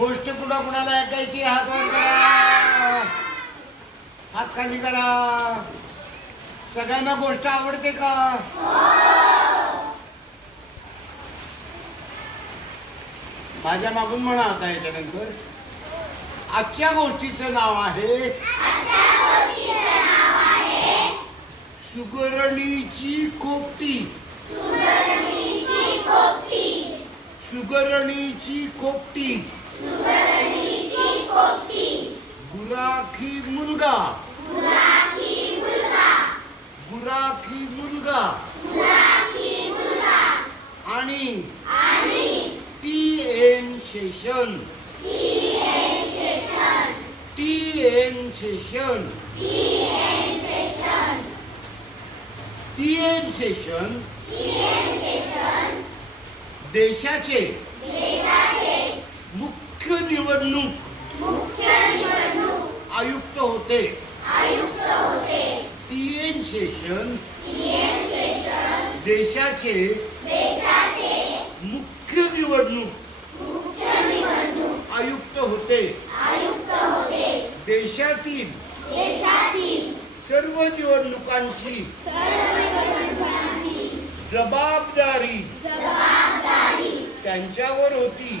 गोष्ट कुणा कुणाला ऐकायची हात वर करा. हात खाली करा. सगळ्यांना गोष्ट आवडते का? माझ्या मागून म्हणा आता याच्यानंतर. आजच्या गोष्टीचं नाव आहे सुगरणीची खोपटी सुगरणीची खोपटी गुराखी मुलगा। गुराखी मुलगा। आणि टी एन शेषन टी एन शेषन टी एन शेषन देशाचे। मुख्य निवडणूक आयुक्त होते. टी एन शेषन देशाचे मुख्य निवडणूक. आयुक्त होते. देशातील सर्व निवडणुकांची जबाबदारी त्यांच्यावर होती.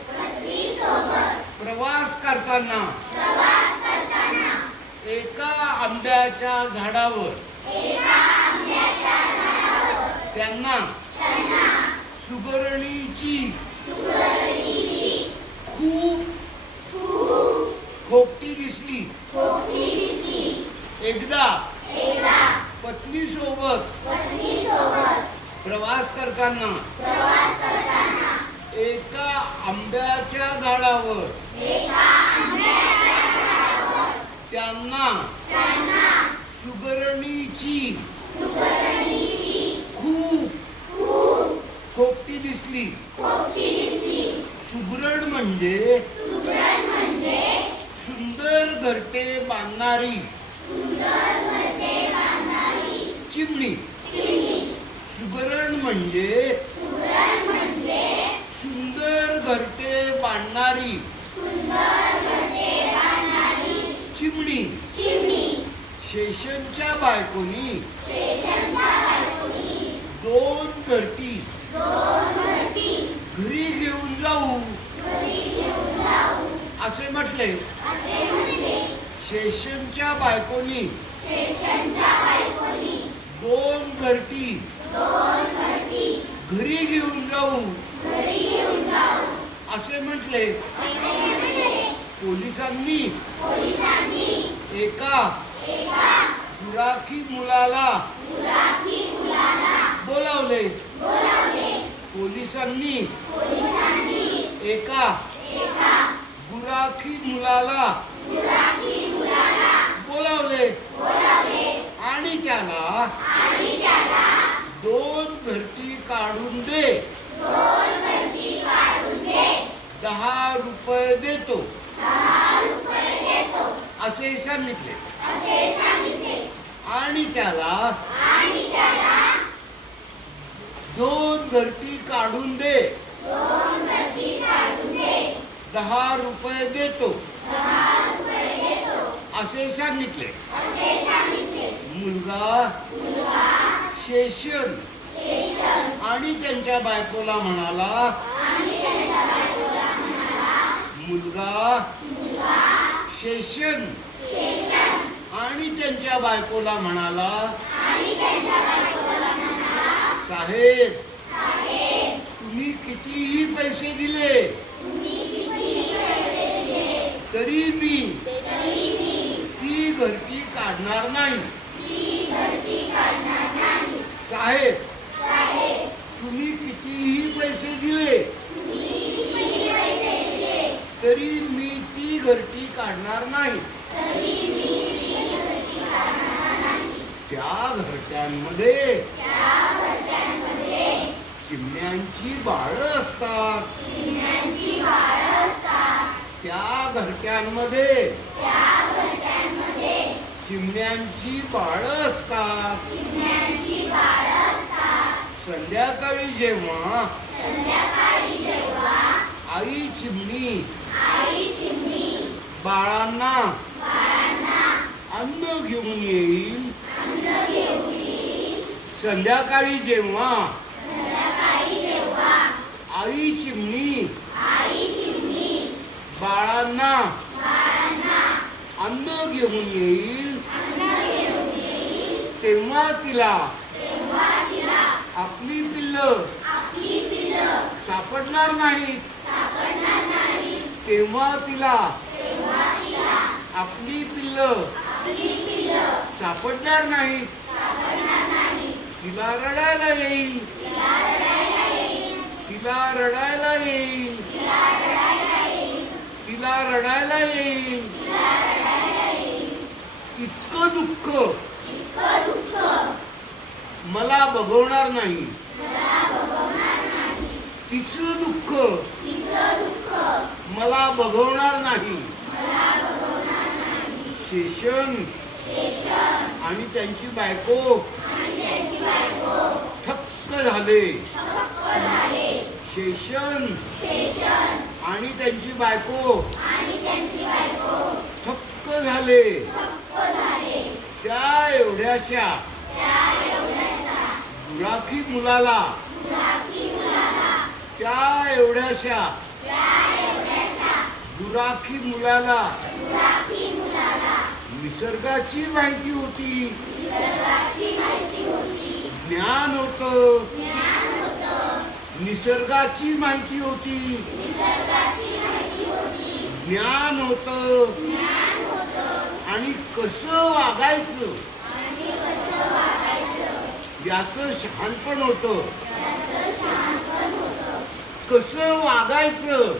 प्रवास करताना. एका आंब्याच्या झाडावर. त्यांना सुगरणीची खूप खोपटी दिसली. एकदा पत्नी सोबत प्रवास करताना एका आंब्याच्या झाडावर त्यांना सुगरणीची खूप खोपटी दिसली. सुगरण म्हणजे सुंदर घरटे बांधणारी चिमणी. सुगरण म्हणजे सुंदर घरटे बांधणारी चिमणी. शेषनच्या बायकोनी दोन घरटी घरी घेऊन जाऊ. असे म्हटले. शेषनच्या बायकोनी दोन घरटी घरी घेऊन जाऊ. असे म्हटले. पोलिसांनी. एका. गुराखी मुलाला. बोलावले. पोलिसांनी. एका. गुराखी मुलाला. बोलावले. आणि त्याला. दोन घरटी काढून दे. दहा रुपये देतो. असे सांगितले. आणि त्याला दोन घरटी काढून दे. दहा रुपये देतो. असे सांगितले. मुलगा शेषन आणि त्यांच्या बायकोला म्हणाला मुलगा शेषन आणि त्यांच्या बायकोला म्हणाला साहेब तुम्ही कितीही पैसे दिले तरी मी ती घरटी काढणार नाही. साहेब तुम्ही कितीही पैसे दिले तरी काढणार नाही. त्या घरट्यांमध्ये चिमण्यांची बाळ असतात. त्या घरट्यांमध्ये चिमण्यांची बाळ असतात. संध्याकाळी जेव्हा आई चिमणी बाळांना अन्न घेऊन येईल. संध्याकाळी जेव्हा आई चिमणी बाळांना अन्न घेऊन येईल. तेव्हा तिला आपली पिल्ल सापडणार नाहीत. तेव्हा तिला आपली पिल्ल. सापडणार नाहीत तिला रडायला येईल. तिला रडायला येईल. तिला रडायला येईल. इतकं दुःख. मला बघवणार नाही. तिचं दुःख. मला बघवणार नाही. शेषन आणि त्यांची बायको. थक्क झाले. शेषन आणि त्यांची बायको. थक्क झाले. त्या एवढ्याशा. गुराखी मुलाला. त्या एवढ्याशा. गुराखी मुलाला. निसर्गाची माहिती होती. ज्ञान होत. निसर्गाची माहिती होती. ज्ञान होत. आणि कसं वागायचं? याचं शहाणपण होत. कसं वागायचं?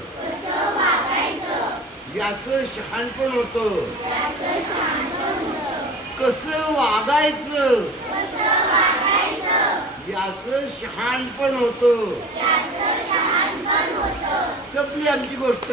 याचं शहाणपण होत? कसं वागायचं? याचं शहाणपण होत. संपली आमची गोष्ट.